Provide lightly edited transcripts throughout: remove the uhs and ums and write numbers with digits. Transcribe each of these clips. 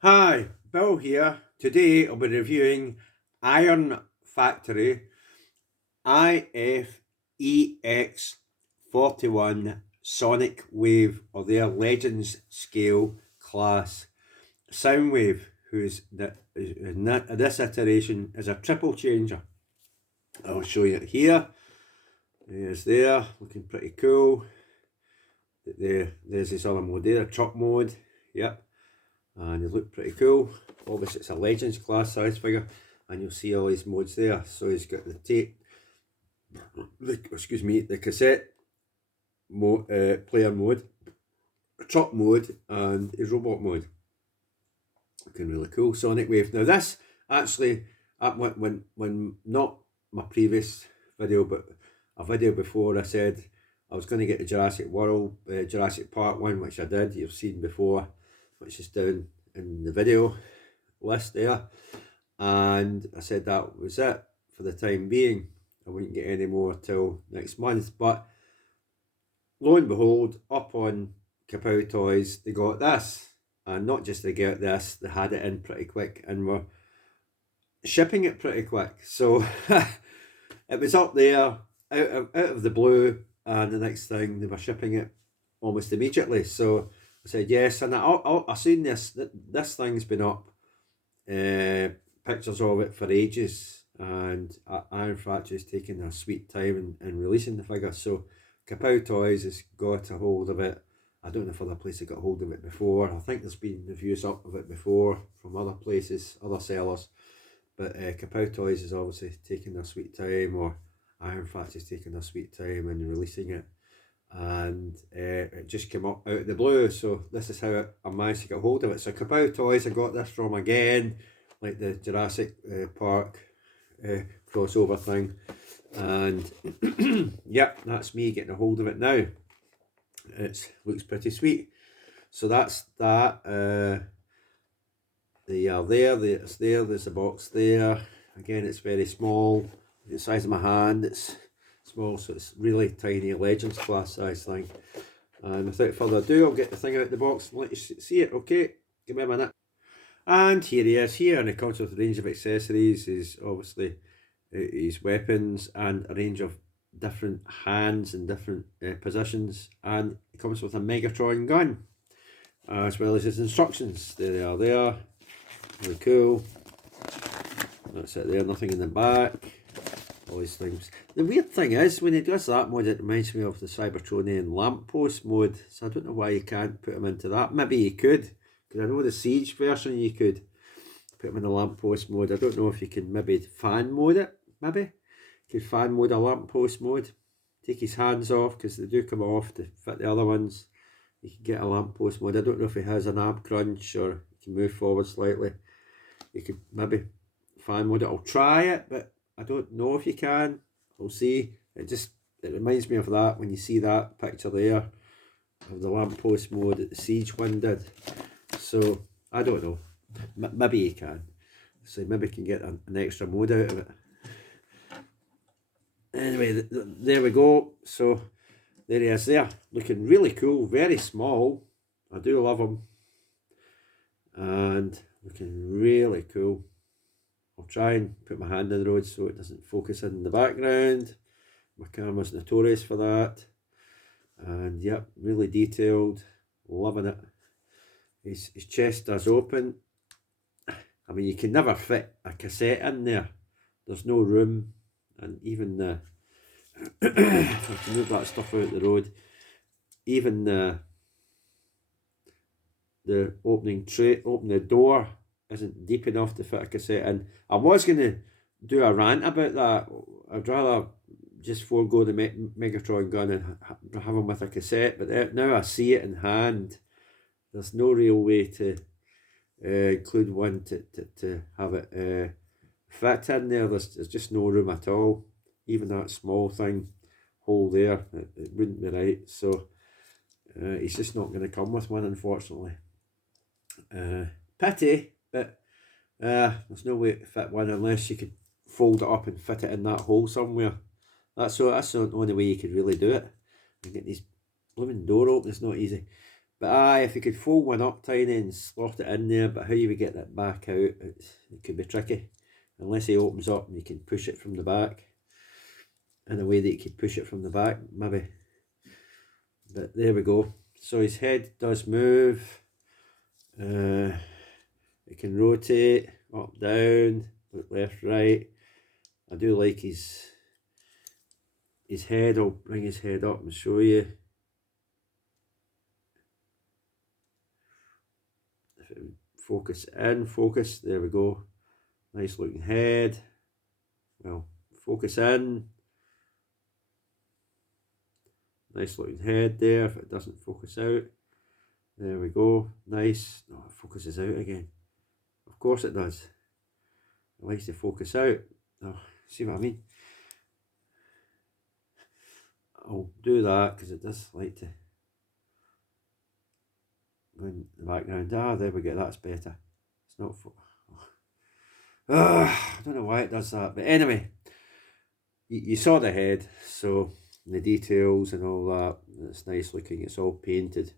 Hi, Bill here. Today I'll be reviewing Iron Factory EX-41 Sonicwave, or their Legends Scale class. Soundwave, who's in this iteration is a triple changer. I'll show you it here. There's there, looking pretty cool. There's this other mode there, a truck mode. Yep. And they look pretty cool. Obviously it's a Legends class size figure, and you'll see all his modes there. So he's got the tape, the cassette player mode, truck mode, and his robot mode. Looking really cool. Sonicwave. Now this actually, when not my previous video, but a video before, I said I was going to get the Jurassic World, Jurassic Park one, which I did. You've seen before, which is down in the video list there, and I said that was it for the time being. I wouldn't get any more till next month, but lo and behold, up on Kapow Toys they got this, and not just they got this, they had it in pretty quick and were shipping it pretty quick. So it was up there out of the blue, and the next thing they were shipping it almost immediately. So I said yes, and I seen this thing's been up, pictures of it for ages, and Iron Factory's taking a sweet time in releasing the figure. So Kapow Toys has got a hold of it. I don't know if other places got a hold of it before. I think there's been reviews up of it before from other places, other sellers, but Kapow Toys is obviously taking their sweet time, or Iron Factory's taking their sweet time in releasing it, and it just came up out of the blue. So this is how I managed to get hold of it. So Kapow Toys, I got this from again, like the Jurassic Park crossover thing, and yep, that's me getting a hold of it now. It looks pretty sweet. So that's that. They are there. It's there. There's a box there. Again, it's very small. The size of my hand. It's small, so it's really tiny, Legends class size thing. And without further ado, I'll get the thing out of the box and let you see it. Okay, give me a minute. And here he is here, and it comes with a range of accessories. Is obviously his weapons and a range of different hands and different positions, and it comes with a Megatron gun, as well as his instructions. There they are there. Really cool. That's it there, nothing in the back. All these things. The weird thing is, when he does that mode, it reminds me of the Cybertronian lamppost mode, so I don't know why you can't put him into that. Maybe you could, because I know the Siege version you could put him in the lamppost mode. I don't know if you can maybe fan mode it, maybe. You could fan mode a lamppost mode. Take his hands off, because they do come off to fit the other ones. You can get a lamppost mode. I don't know if he has an ab crunch, or he can move forward slightly. You could maybe fan mode it. I'll try it, but I don't know if you can. We'll see. It reminds me of that when you see that picture there of the lamppost mode that the Siege one did. So I don't know. Maybe you can. So maybe you can get an extra mode out of it. Anyway, there we go. So there he is there, looking really cool, very small. I do love him, and looking really cool. I'll try and put my hand in the road so it doesn't focus in the background. My camera's notorious for that. And yep, really detailed, loving it. His chest does open. I mean, you can never fit a cassette in there. There's no room, and even the if I can move that stuff out the road, even the opening the door isn't deep enough to fit a cassette in. I was going to do a rant about that. I'd rather just forego the Megatron gun and have him with a cassette, but now I see it in hand. There's no real way to include one to have it fit in there. There's just no room at all. Even that small thing hole there, it wouldn't be right. So he's just not going to come with one, unfortunately. Pity, but there's no way to fit one unless you could fold it up and fit it in that hole somewhere. That's the only way you could really do it. And get these blooming door open, it's not easy. But aye, if you could fold one up tiny and slot it in there, but how you would get that back out, it could be tricky. Unless he opens up and you can push it from the back. In a way that you could push it from the back, maybe. But there we go. So his head does move. It can rotate up, down, left, right. I do like his head. I'll bring his head up and show you. If it would focus in, focus, there we go. Nice looking head. Well, focus in. Nice looking head there. If it doesn't focus out, there we go. Nice. No, it focuses out again. Of course it does. It likes to focus out. Oh, see what I mean? I'll do that because it does like to go in the background. Ah, there we go. That's better. It's not. I don't know why it does that, but anyway, you saw the head, so the details and all that. It's nice looking. It's all painted,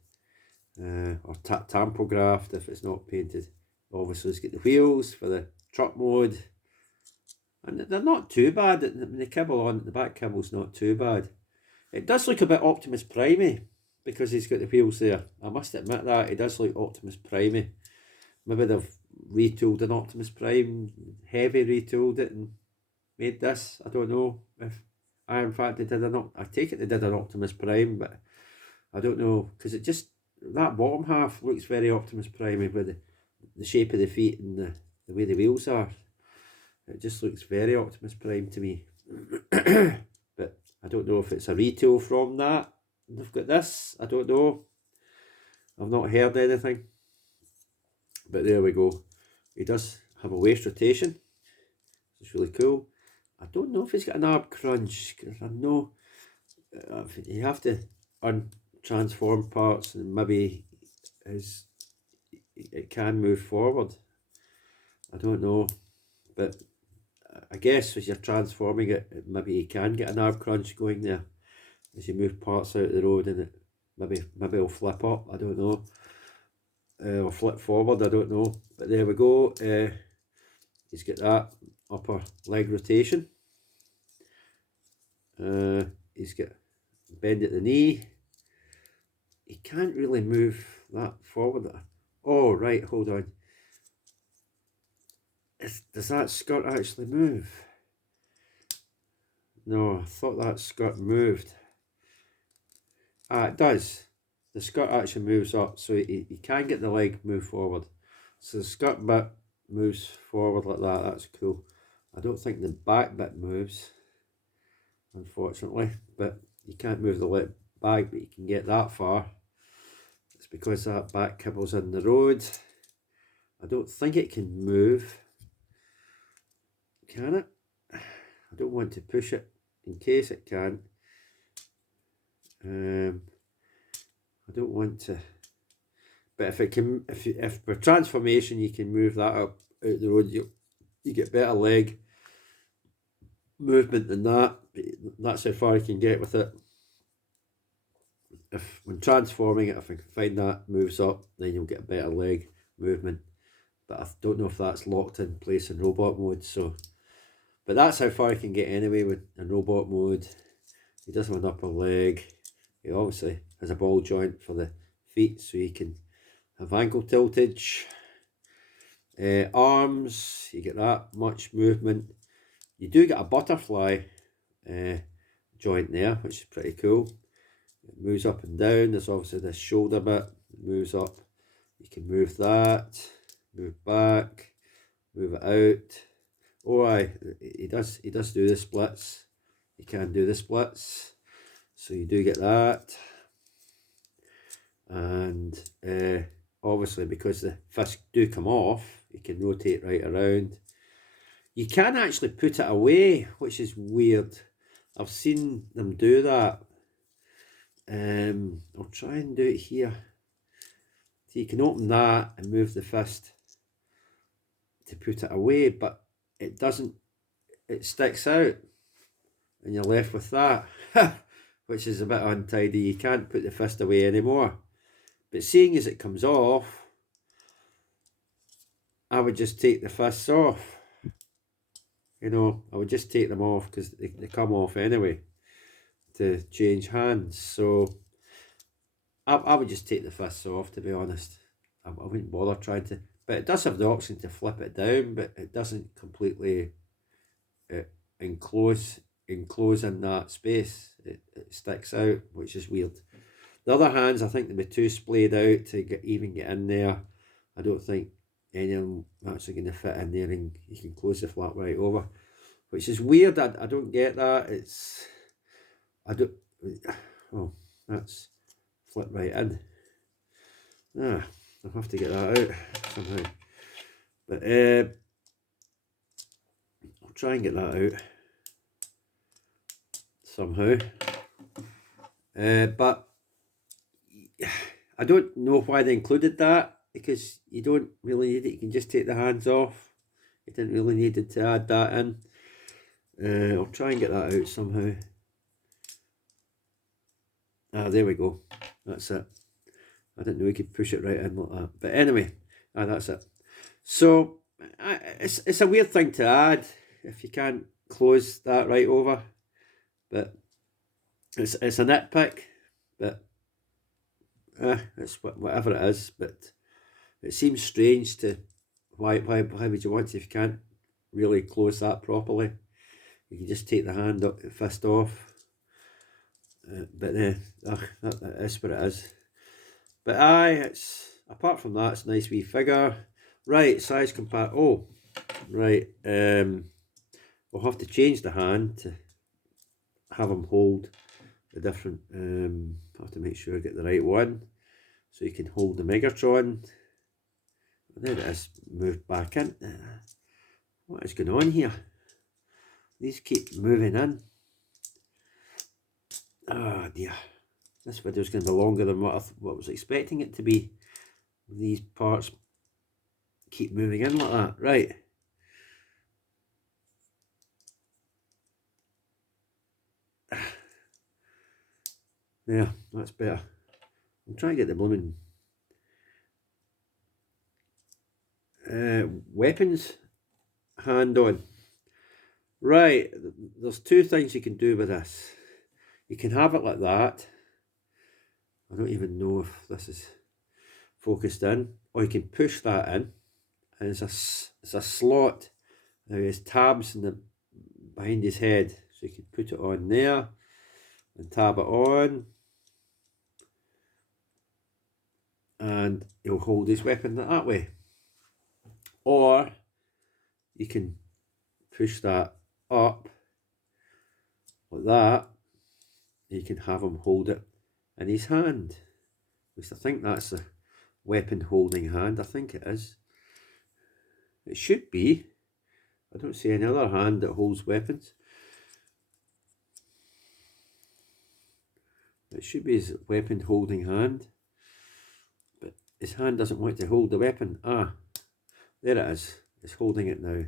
or tampographed if it's not painted. Obviously, it's got the wheels for the truck mode, and they're not too bad. The kibble on the back kibble's not too bad. It does look a bit Optimus Prime-y because he's got the wheels there. I must admit that it does look Optimus Prime-y. Maybe they've retooled an Optimus Prime, heavy retooled it and made this. I don't know if in fact they did an. I take it they did an Optimus Prime, but I don't know because it just that bottom half looks very Optimus Prime-y with the shape of the feet and the way the wheels are. It just looks very Optimus Prime to me. But I don't know if it's a retool from that. They've got this. I don't know. I've not heard anything. But there we go. He does have a waist rotation. It's really cool. I don't know if he's got an arm crunch. Because I know you have to untransform parts and maybe it can move forward. I don't know. But I guess as you're transforming it, maybe you can get an arm crunch going there as you move parts out of the road, and it maybe it'll flip up. I don't know, or flip forward. I don't know. But there we go. He's got that upper leg rotation. He's got bend at the knee. He can't really move that forward. Oh right, hold on. Does that skirt actually move? No, I thought that skirt moved. Ah, it does. The skirt actually moves up, so you can get the leg move forward. So the skirt bit moves forward like that. That's cool. I don't think the back bit moves, unfortunately, but you can't move the leg back, but you can get that far. It's because that back kibble's in the road. I don't think it can move. Can it? I don't want to push it in case it can. I don't want to, but if it can, if for transformation you can move that up out the road, you get better leg movement than that. That's how far you can get with it. If when transforming it, if I can find that moves up, then you'll get a better leg movement. But I don't know if that's locked in place in robot mode. So, but that's how far you can get anyway with in robot mode. He does have an upper leg. He obviously has a ball joint for the feet, so you can have ankle tiltage. Arms, you get that much movement. You do get a butterfly joint there, which is pretty cool. It moves up and down. There's obviously this shoulder bit. It moves up. You can move that, move back, move it out. Oh, aye, he does do the splits. You can do the splits. So you do get that. And obviously because the fists do come off, you can rotate right around. You can actually put it away, which is weird. I've seen them do that. I'll try and do it here. So you can open that and move the fist to put it away, but it doesn't, it sticks out and you're left with that, which is a bit untidy. You can't put the fist away anymore. But seeing as it comes off, I would just take the fists off. You know, I would just take them off because they come off anyway to change hands. So I would just take the fists off, to be honest. I wouldn't bother trying to, but it does have the option to flip it down, but it doesn't completely enclose in that space. It sticks out, which is weird. The other hands, I think they'll be too splayed out to even get in there. I don't think any of them are actually going to fit in there, and you can close the flap right over, which is weird. I don't get that. Oh, that's flip right in. I'll have to get that out somehow. But I'll try and get that out somehow. But I don't know why they included that, because you don't really need it. You can just take the hands off. You didn't really need it to add that in. I'll try and get that out somehow. There we go. That's it. I didn't know we could push it right in like that. But anyway, that's it. So it's a weird thing to add if you can't close that right over. But it's a nitpick. But it's whatever it is. But it seems strange to why would you want to if you can't really close that properly? You can just take the fist off. But that is what it is. But it's apart from that, it's a nice wee figure. Right, size compare. Oh, right. We'll have to change the hand to have him hold the different. Have to make sure I get the right one, so you can hold the Megatron. There it is. Moved back in. What is going on here? These keep moving in. Oh dear. This video's going to be longer than what I was expecting it to be. These parts keep moving in like that. Right. Yeah, that's better. I'm trying to get the blooming weapons hand on. Right, there's two things you can do with this. You can have it like that. I don't even know if this is focused in. Or you can push that in, and it's a slot. Now he has tabs behind his head, so you can put it on there and tab it on, and he'll hold his weapon that way. Or you can push that up like that. You can have him hold it in his hand. At least I think that's a weapon holding hand. I think it is. It should be. I don't see any other hand that holds weapons. It should be his weapon holding hand. But his hand doesn't want to hold the weapon. There it is. It's holding it now.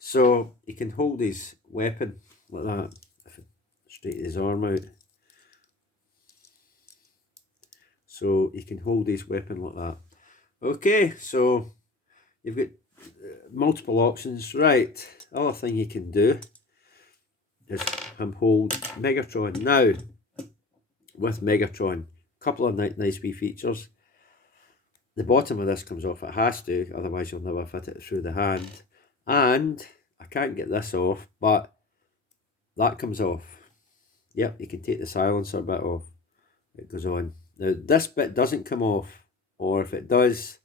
So he can hold his weapon like that. If I straighten his arm out. So he can hold his weapon like that. Okay, so you've got multiple options. Right, other thing you can do is him hold Megatron. Now, with Megatron, a couple of nice wee features. The bottom of this comes off. It has to, otherwise you'll never fit it through the hand. And I can't get this off, but that comes off. Yep, you can take the silencer bit off. It goes on. Now this bit doesn't come off, or if it does,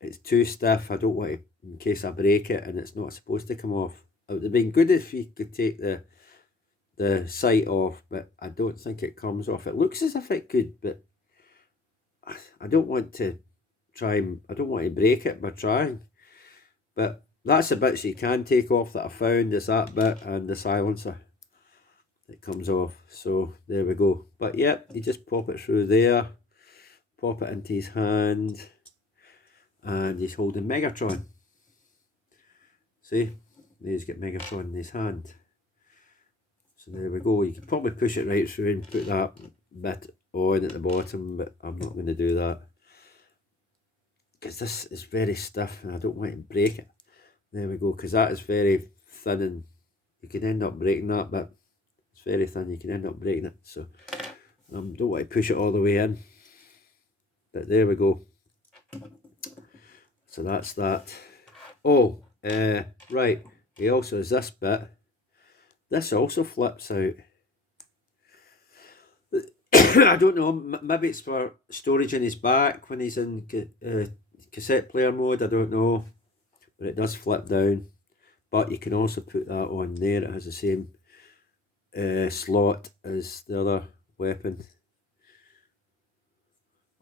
it's too stiff. I don't want to, in case I break it and it's not supposed to come off. It would have been good if you could take the sight off, but I don't think it comes off. It looks as if it could, but I don't want to I don't want to break it by trying. But that's the bits you can take off that I found, is that bit and the silencer. It comes off, so there we go. But yep, you just pop it through there, pop it into his hand, and he's holding Megatron. See, he's got Megatron in his hand. So there we go. You can probably push it right through and put that bit on at the bottom, but I'm not going to do that because this is very stiff and I don't want to break it. There we go, because that is very thin and you can end up breaking that bit. It's very thin, you can end up breaking it, so don't want to push it all the way in. But there we go. So that's that. Oh, right, he also has this bit. This also flips out. I don't know, maybe it's for storage in his back when he's in cassette player mode, I don't know. But it does flip down. But you can also put that on there. It has the same slot as the other weapon.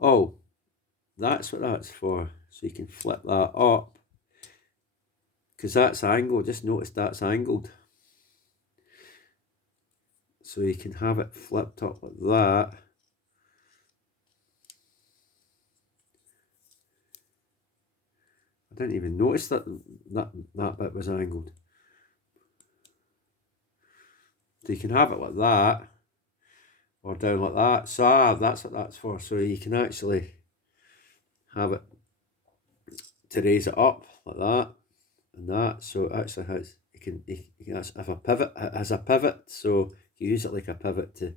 Oh, that's what that's for. So you can flip that up. Because that's angled. Just notice that's angled. So you can have it flipped up like that. I didn't even notice that bit was angled. So you can have it like that. Or down like that. So that's what that's for. So you can actually have it to raise it up like that and that. So it actually has, you can have a pivot. It has a pivot, so you use it like a pivot to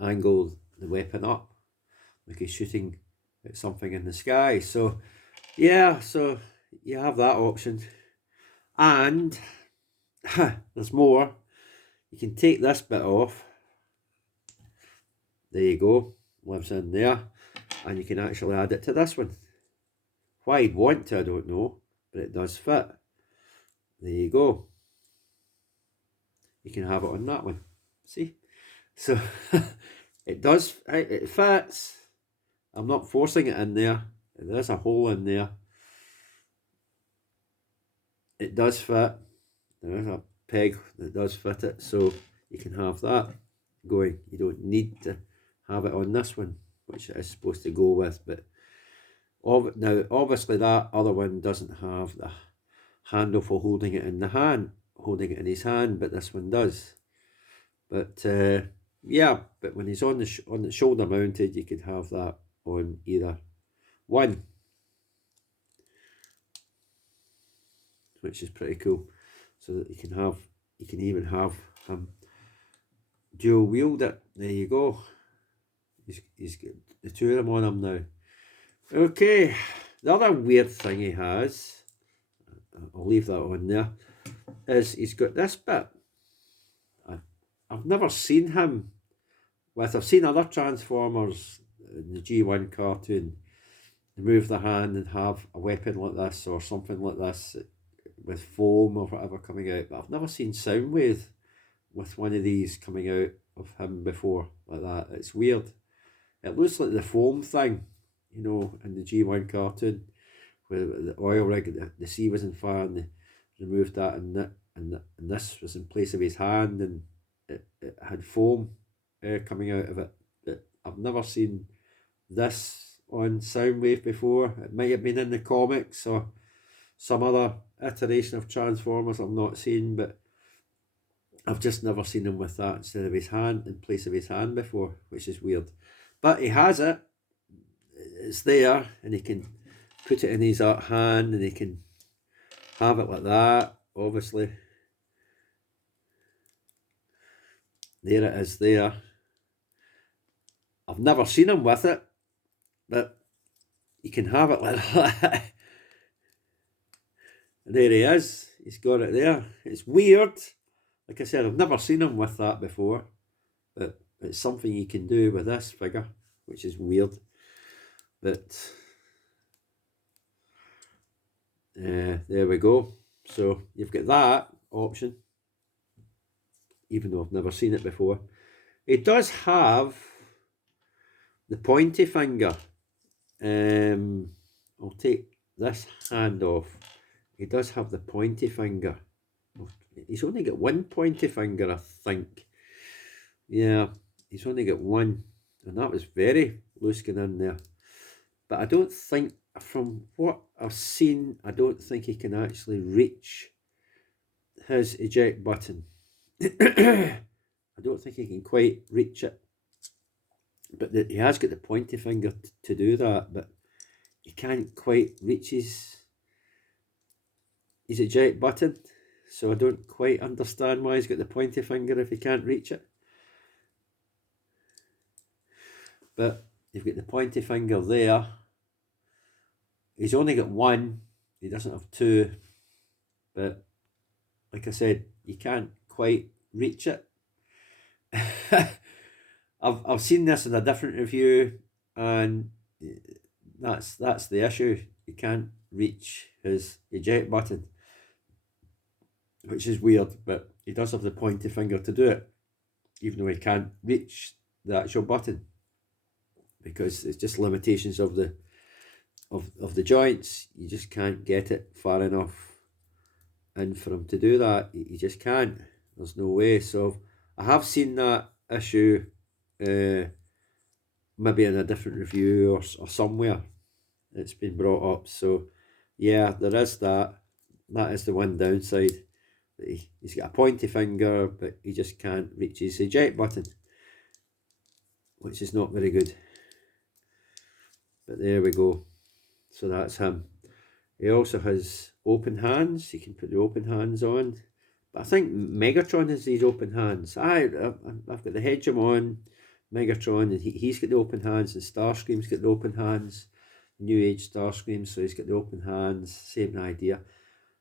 angle the weapon up, like he's shooting at something in the sky. So yeah, so you have that option, and there's more. You can take this bit off. There you go, lives in there, and you can actually add it to this one. Why you'd want to, I don't know, but it does fit. There you go. You can have it on that one. See? So it does, it fits. I'm not forcing it in there. There's a hole in there. It does fit. There's a peg that does fit it, so you can have that going. You don't need to have it on this one, which it is supposed to go with, but now obviously that other one doesn't have the handle for holding it in the hand, holding it in his hand, but this one does. But yeah, but when he's on the shoulder mounted, you could have that on either one, which is pretty cool. So that you can even have dual wield it. There you go. He's got the two of them on him now. Okay, the other weird thing he has, I'll leave that on there, is he's got this bit. I've never seen him with, I've seen other Transformers in the G1 cartoon move the hand and have a weapon like this or something like this with foam or whatever coming out, but I've never seen Soundwave with one of these coming out of him before like that. It's weird. It looks like the foam thing, you know, in the G1 cartoon where the oil rig, the sea was on fire and they removed that, and this was in place of his hand, and it had foam coming out of it. But I've never seen this on Soundwave before. It might have been in the comics or some other iteration of Transformers I've not seen, but I've just never seen him with that instead of his hand, in place of his hand before, which is weird. But he has it. It's there, and he can put it in his hand, and he can have it like that, obviously. There it is there. I've never seen him with it, but you can have it like that. And there he is. He's got it there. It's weird. Like I said, I've never seen him with that before, but it's something you can do with this figure, which is weird. But there we go. So you've got that option, even though I've never seen it before. It does have the pointy finger. I'll take this hand off. It does have the pointy finger. He's only got one pointy finger, I think. Yeah, he's only got one, and that was very loose going in there. But I don't think, from what I've seen, I don't think he can actually reach his eject button. I don't think he can quite reach it. but he has got the pointy finger to do that, but he can't quite reach his eject button. So I don't quite understand why he's got the pointy finger if he can't reach it. But you've got the pointy finger there. He's only got one, he doesn't have two, but like I said, you can't quite reach it. I've seen this in a different review, and that's the issue. You can't reach his eject button, which is weird, but he does have the pointy finger to do it, even though he can't reach the actual button, because it's just limitations of the joints. You just can't get it far enough in for him to do that. You just can't. There's no way. So I have seen that issue maybe in a different review or somewhere it's been brought up. So yeah, there is that. That is the one downside. He's got a pointy finger, but he just can't reach his eject button, which is not very good. But there we go. So that's him. He also has open hands. You can put the open hands on. But I think Megatron has these open hands. I've got the Hedgehog on, Megatron, and he's got the open hands, and Starscream's got the open hands. New Age Starscream, so he's got the open hands. Same idea.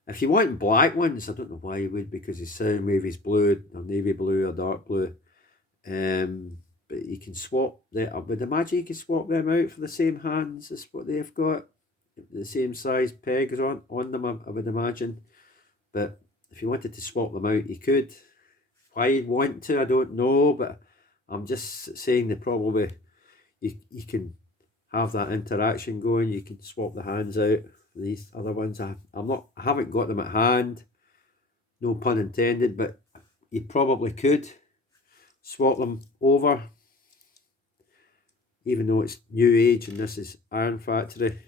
If you want black ones, I don't know why you would, because his Sonicwave is blue, or navy blue, or dark blue. But you can swap them. I would imagine you can swap them out for the same hands as what they've got. The same size pegs on them, I would imagine. But if you wanted to swap them out, you could. Why you'd want to, I don't know, but I'm just saying that probably you can have that interaction going. You can swap the hands out for these other ones. I haven't got them at hand, no pun intended, but you probably could swap them over, even though it's New Age and this is Iron Factory.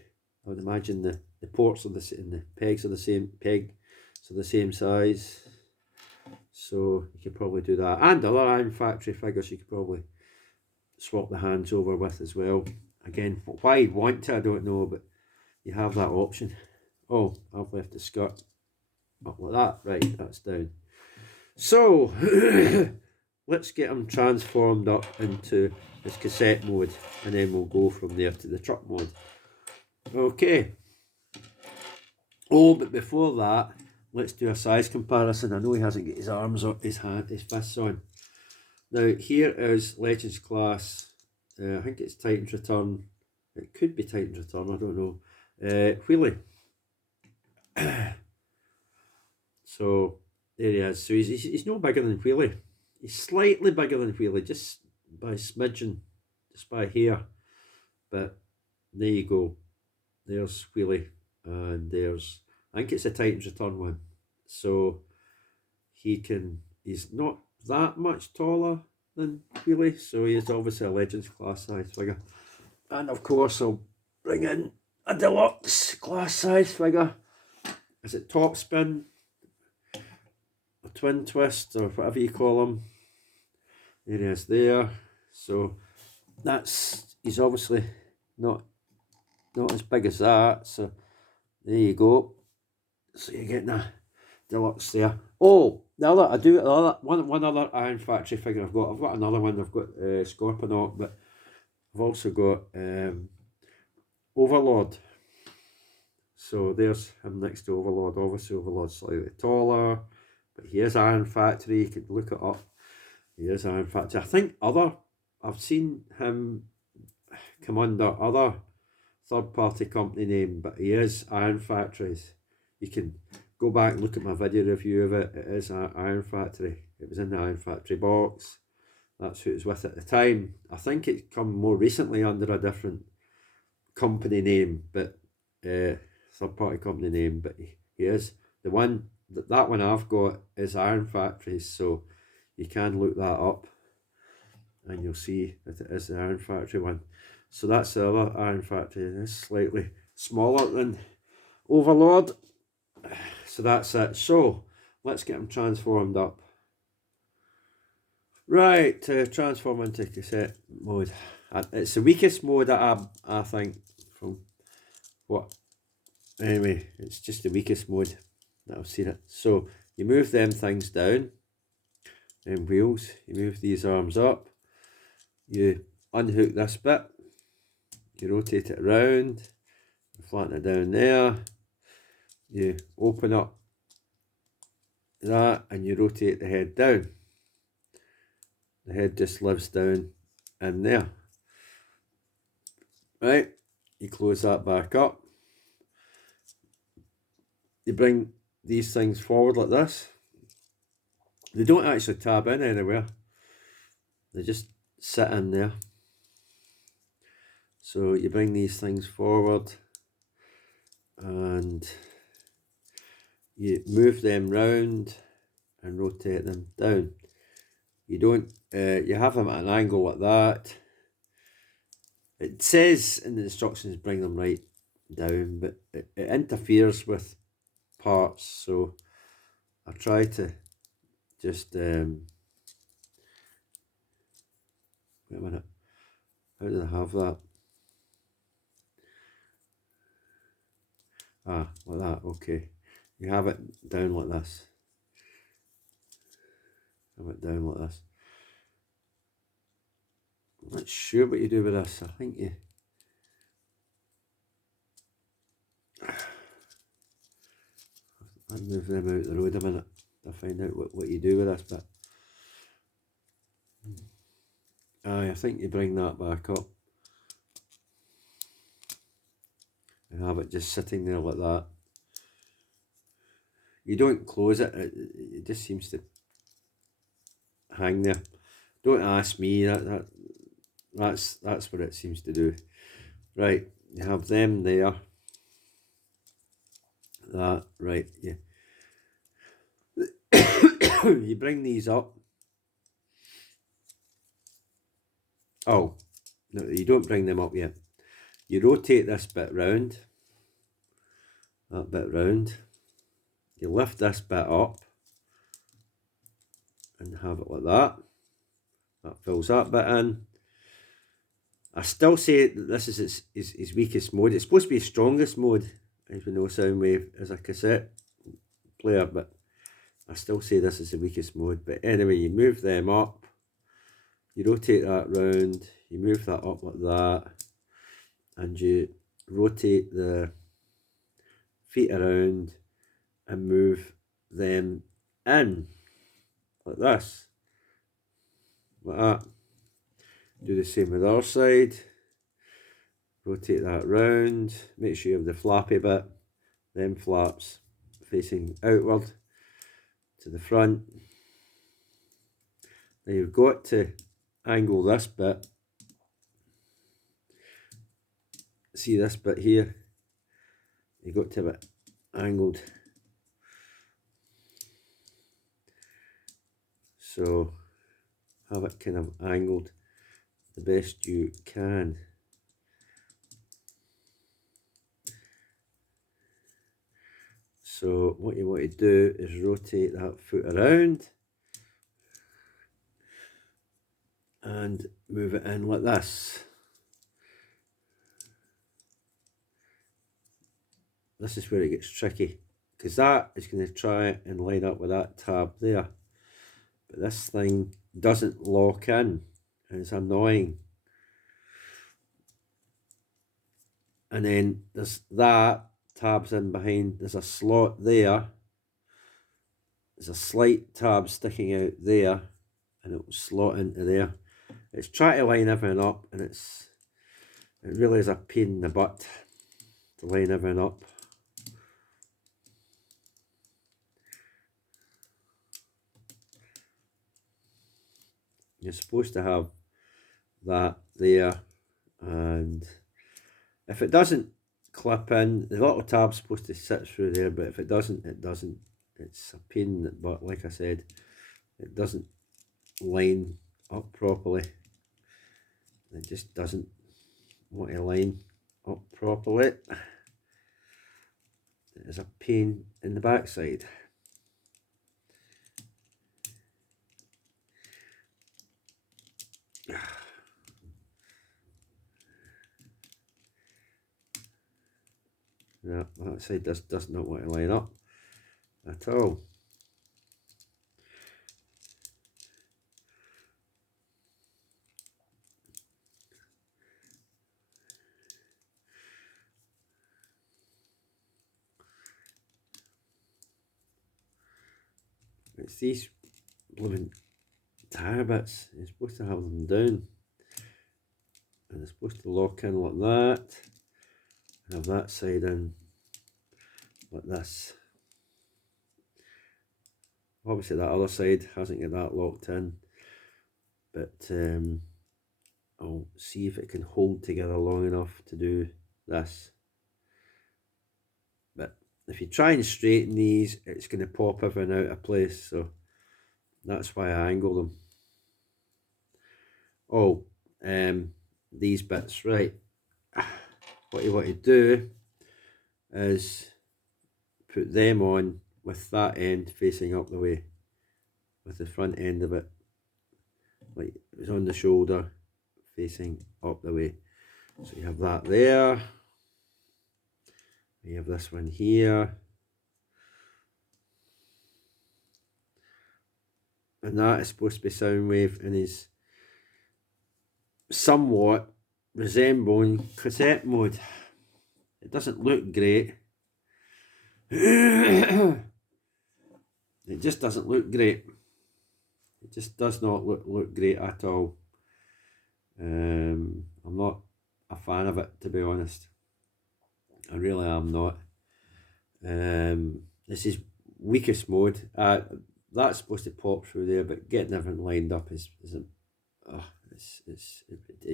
I would imagine the ports are the same, the pegs are the same so the same size. So you could probably do that. And other Iron Factory figures you could probably swap the hands over with as well. Again, why you'd want to, I don't know, but you have that option. Oh, I've left the skirt up like that. Right, that's down. So let's get him transformed up into his cassette mode, and then we'll go from there to the truck mode. Okay. Oh, but before that, let's do a size comparison. I know he hasn't got his arms on, his fists on. Now here is Legends class. I think it's Titan's Return. It could be Titan's Return, I don't know. Wheelie. So there he is. So he's no bigger than Wheelie. He's slightly bigger than Wheelie, just by a smidgen, just by hair. But there you go. There's Wheelie, and there's, I think it's a Titan's Return one. So he's not that much taller than Wheelie, so he is obviously a Legends class size figure. And of course I'll bring in a deluxe class size figure. Is it Top Spin, a Twin Twist, or whatever you call them? There he is there. So he's obviously not as big as that. So there you go. So you're getting a deluxe there. Oh, one other Iron Factory figure I've got another one. I've got Scorponok, but I've also got Overlord. So there's him next to Overlord. Obviously Overlord's slightly taller, but he is Iron Factory. You can look it up. He is Iron Factory. I think I've seen him come under other third-party company name, but he is Iron Factories. You can go back and look at my video review of it. It is Iron Factory. It was in the Iron Factory box. That's who it was with at the time. I think it's come more recently under a different company name, but third-party company name. But he is the one. That one I've got is Iron Factories, so you can look that up, and you'll see that it is the Iron Factory one. So that's the other Iron Factory. It's slightly smaller than Overlord. So that's it. So let's get him transformed up. Right, transform into cassette mode. It's the weakest mode that I think from what. Anyway, it's just the weakest mode that I've seen it. So you move them things down, them wheels, you move these arms up, you unhook this bit, you rotate it around, you flatten it down there, you open up that and you rotate the head down. The head just lives down in there. Right, you close that back up. You bring these things forward like this. They don't actually tab in anywhere. They just sit in there. So you bring these things forward and you move them round and rotate them down. You don't, you have them at an angle like that. It says in the instructions bring them right down, but it interferes with parts, so I try to just, wait a minute, how did I have that? Ah, like that, okay. You have it down like this. Have it down like this. I'm not sure what you do with this. I think you... I'll move them out the road a minute to find out what you do with this bit. Aye, I think you bring that back up. And have it just sitting there like that. You don't close it, it just seems to hang there. Don't ask me, that's what it seems to do. Right, you have them there. That, right, yeah. You bring these up. Oh, no, you don't bring them up yet. You rotate this bit round, that bit round. You lift this bit up and have it like that. That fills that bit in. I still say that this is his weakest mode. It's supposed to be his strongest mode, as we know Soundwave is a cassette player, but I still say this is the weakest mode. But anyway, you move them up, you rotate that round, you move that up like that, and you rotate the feet around and move them in like this, like that. Do the same with the other side. Rotate that round, make sure you have the flappy bit, them flaps facing outward to the front. Now you've got to angle this bit. See this bit here? You've got to have it angled. So have it kind of angled the best you can. So what you want to do is rotate that foot around and move it in like this. This is where it gets tricky, because that is going to try and line up with that tab there. But this thing doesn't lock in, and it's annoying. And then there's that, tabs in behind, there's a slot there. There's a slight tab sticking out there, and it will slot into there. It's trying to line everything up, and it really is a pain in the butt to line everything up. You're supposed to have that there, and if it doesn't clip in, the little tab's supposed to sit through there, but if it doesn't, it doesn't. It's a pain in the butt, like I said. It doesn't line up properly. It just doesn't want to line up properly. It is a pain in the backside. Yeah, that side does not want to line up at all. It's these blooming tire bits. You're supposed to have them down. And they're supposed to lock in like that. Have that side in like this. Obviously that other side hasn't got that locked in. But I'll see if it can hold together long enough to do this. But if you try and straighten these, it's going to pop everything out of place. So that's why I angle them. Oh, these bits, right. What you want to do is put them on with that end facing up the way, with the front end of it, like it's on the shoulder facing up the way. So you have that there, you have this one here, and that is supposed to be Soundwave and is somewhat resembling cassette mode. It doesn't look great. It just doesn't look great. It just does not look great at all. I'm not a fan of it, to be honest. I really am not. This is weakest mode. That's supposed to pop through there, but getting everything lined up it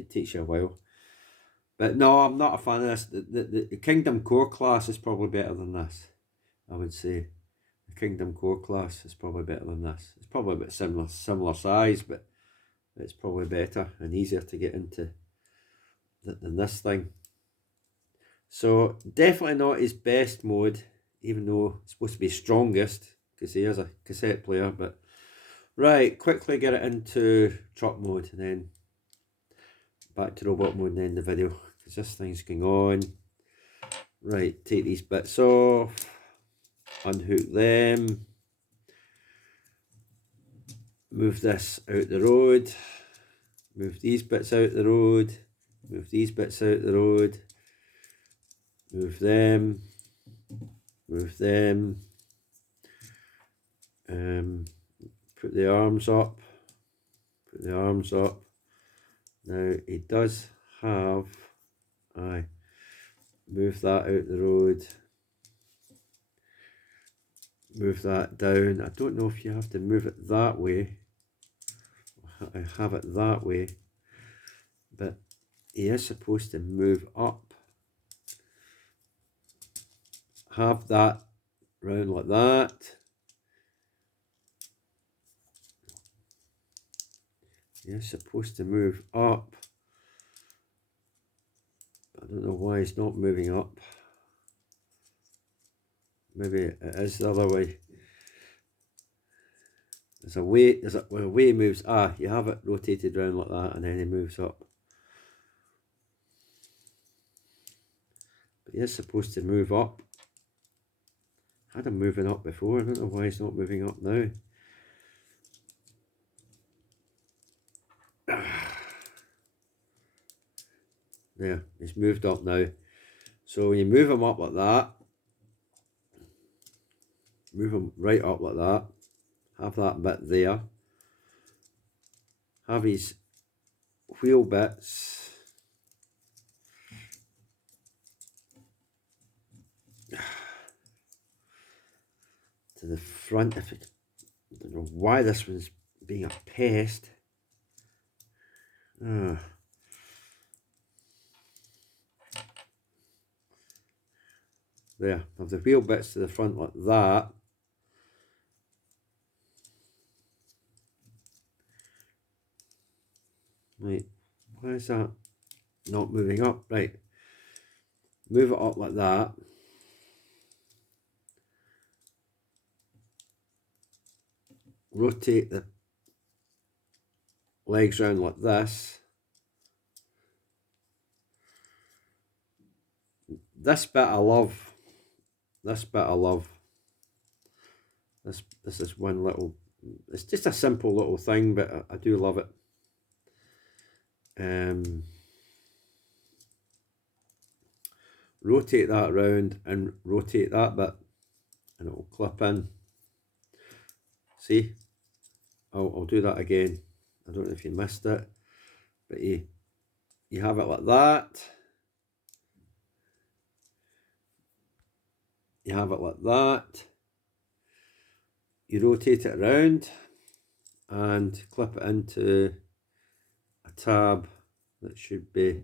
takes you a while. But no, I'm not a fan of this. The Kingdom Core class is probably better than this, I would say. The Kingdom Core class is probably better than this. It's probably a bit similar size, but it's probably better and easier to get into than this thing. So definitely not his best mode, even though it's supposed to be strongest, because he is a cassette player. But right, quickly get it into truck mode and then back to robot mode and end the video, because this thing's going on. Right, take these bits off, unhook them, move this out the road, move these bits out the road, move these bits out the road, move them, put the arms up, Now he does have, move that out the road, move that down. I don't know if you have to move it that way, I have it that way, but he is supposed to move up. Have that round like that. You're supposed to move up. I don't know why it's not moving up. Maybe it is the other way. There's a way, when a way moves, you have it rotated round like that and then it moves up. But it's supposed to move up. I had him moving up before, I don't know why it's not moving up now. There, he's moved up now. So when you move him up like that, move him right up like that, have that bit there, have his wheel bits, to the front. I don't know why this one's being a pest. There, have the wheel bits to the front like that. Right, why is that not moving up? Right, move it up like that. Rotate the legs round like this. This bit I love. This bit I love. This is one little, it's just a simple little thing, but I do love it. Rotate that around and rotate that bit, and it'll clip in. See, I'll do that again. I don't know if you missed it, but you have it like that. You have it like that. You rotate it around and clip it into a tab that should be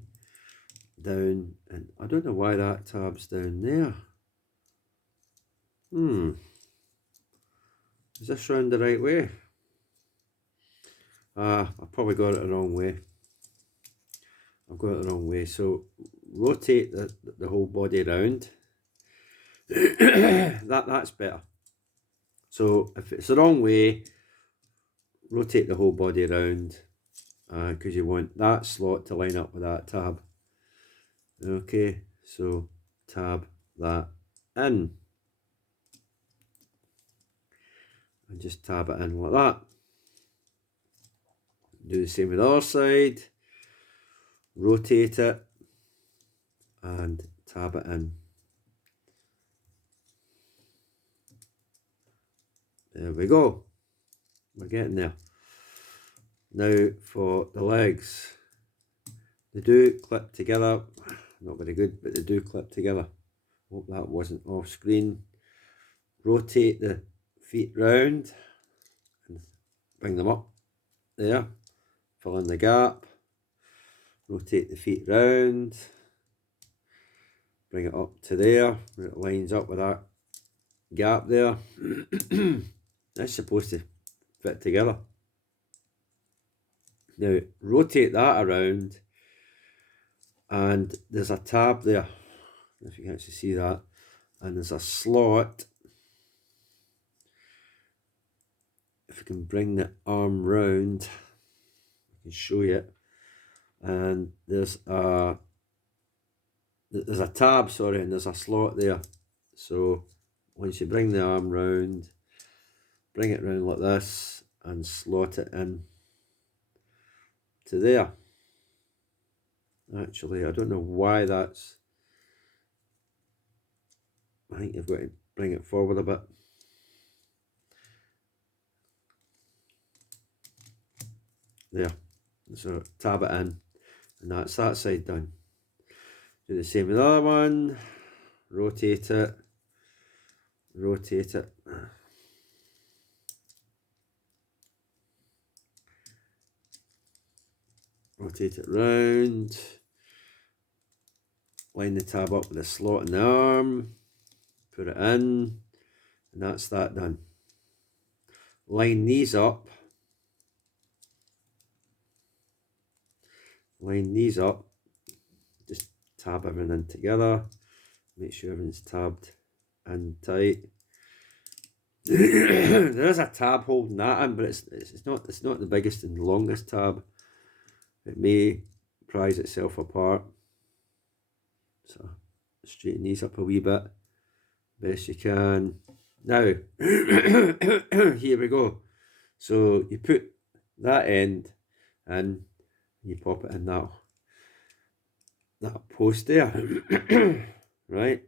down, and I don't know why that tab's down there. Is this round the right way? I probably got it the wrong way. I've got it the wrong way. So rotate the whole body around. That's better. So if it's the wrong way, rotate the whole body around, because you want that slot to line up with that tab. Okay, so tab that in. And just tab it in like that. Do the same with the other side. Rotate it and tab it in. There we go. We're getting there. Now for the legs. They do clip together. Not very good, but they do clip together. Hope that wasn't off screen. Rotate the feet round and bring them up there. Fill in the gap. Rotate the feet round. Bring it up to there, where it lines up with that gap there. That's supposed to fit together. Now rotate that around, and there's a tab there, if you can actually see that, and there's a slot. If we can bring the arm round, I can show you it. And there's a tab, sorry, and there's a slot there. So once you bring the arm round, bring it round like this and slot it in to there. Actually, I don't know why that's, I think you've got to bring it forward a bit. There, so tab it in, and that's that side done. Do the same with the other one. Rotate it, rotate it. Rotate it round. Line the tab up with a slot in the arm. Put it in, and that's that done. Line these up. Line these up. Just tab everything together. Make sure everything's tabbed and tight. There is a tab holding that in, but it's not the biggest and longest tab. It may prise itself apart. So straighten these up a wee bit, best you can. Now here we go. So you put that end in, you pop it in that post there. Right,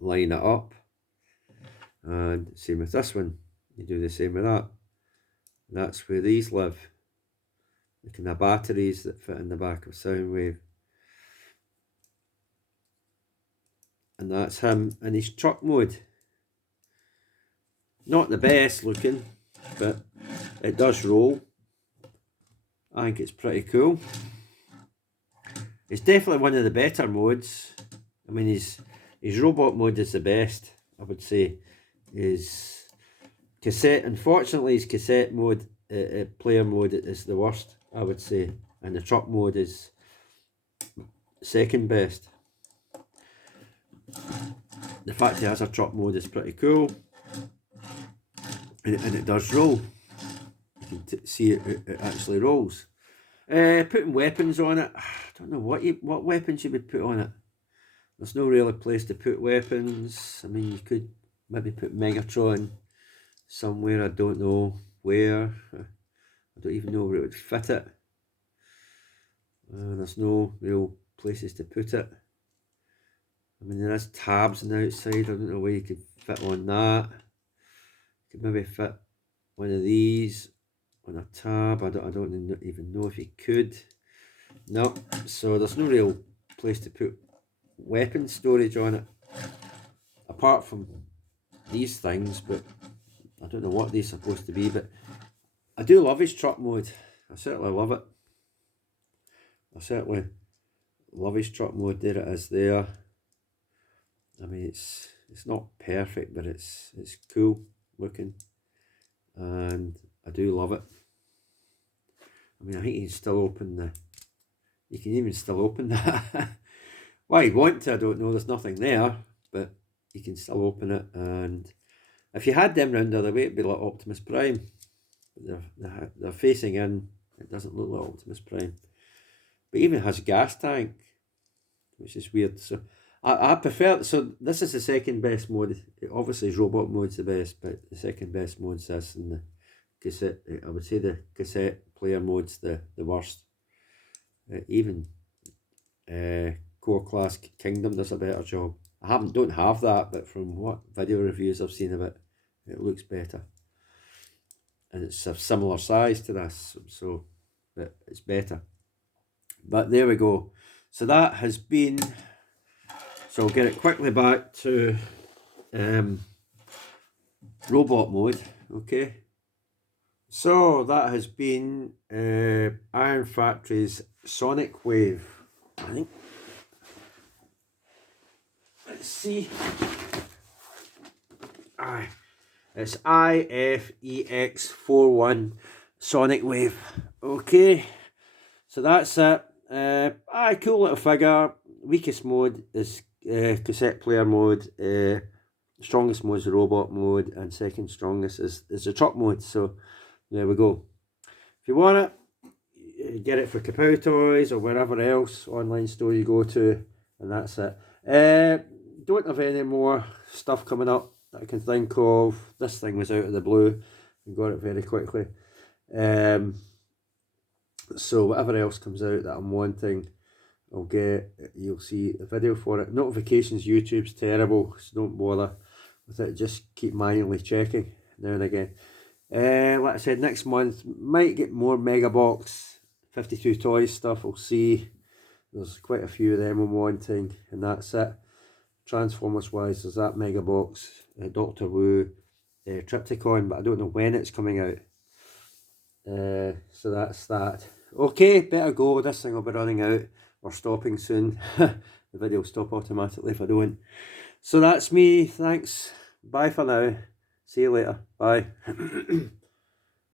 line it up, and same with this one, you do the same with that. That's where these live, the kind of batteries that fit in the back of Sonicwave. And that's him in his truck mode. Not the best looking, but it does roll. I think it's pretty cool. It's definitely one of the better modes. I mean, his robot mode is the best, I would say. His cassette, unfortunately, his cassette mode, player mode is the worst, I would say. And the truck mode is second best. The fact he has a truck mode is pretty cool. And it does roll. You can see it actually rolls. Putting weapons on it, I don't know what weapons you would put on it. There's no really place to put weapons. I mean, you could maybe put Megatron somewhere, I don't know where. I don't even know where it would fit it. There's no real places to put it. I mean, there is tabs on the outside. I don't know where you could fit on that. You could maybe fit one of these on a tab. I don't even know if you could. No, so there's no real place to put weapon storage on it, apart from these things, but I don't know what they're supposed to be. But I do love his truck mode. I certainly love it. I certainly love his truck mode. There it is there. I mean, it's not perfect, but it's cool looking, and I do love it. I mean, I think you can still open the. You can even still open that. Why you want to, I don't know. There's nothing there, but you can still open it. And if you had them round the other way, it'd be like Optimus Prime. They're facing in. It doesn't look like Optimus Prime. But even has a gas tank, which is weird. So I prefer. So this is the second best mode. Obviously, robot mode's the best, but the second best mode's this, and the cassette. I would say the cassette player mode's the worst. Even Core Class Kingdom does a better job. I don't have that, but from what video reviews I've seen of it, it looks better. And it's a similar size to this, so but it's better. But there we go. So that has been. So I'll get it quickly back to robot mode. Okay. So that has been Iron Factory's Sonicwave, I think. Let's see. It's EX-41 Sonicwave. Okay, so that's it. Cool little figure. Weakest mode is cassette player mode. Strongest mode is the robot mode, and second strongest is the truck mode. So there we go. If you want it, get it for Kapow Toys or wherever else online store you go to, and that's it. Don't have any more stuff coming up that I can think of. This thing was out of the blue and got it very quickly. So whatever else comes out that I'm wanting, I'll get. You'll see the video for it. Notifications, YouTube's terrible, so don't bother with it. Just keep manually checking now and again. Like I said, next month might get more Mega Box 52 Toys stuff. We'll see. There's quite a few of them I'm wanting, and that's it. Transformers wise, there's that Mega Box, Doctor Wu, Triptychon, but I don't know when it's coming out. So that's that. Okay, better go. This thing will be running out or stopping soon. The video will stop automatically if I don't. So that's me. Thanks. Bye for now. See you later. Bye.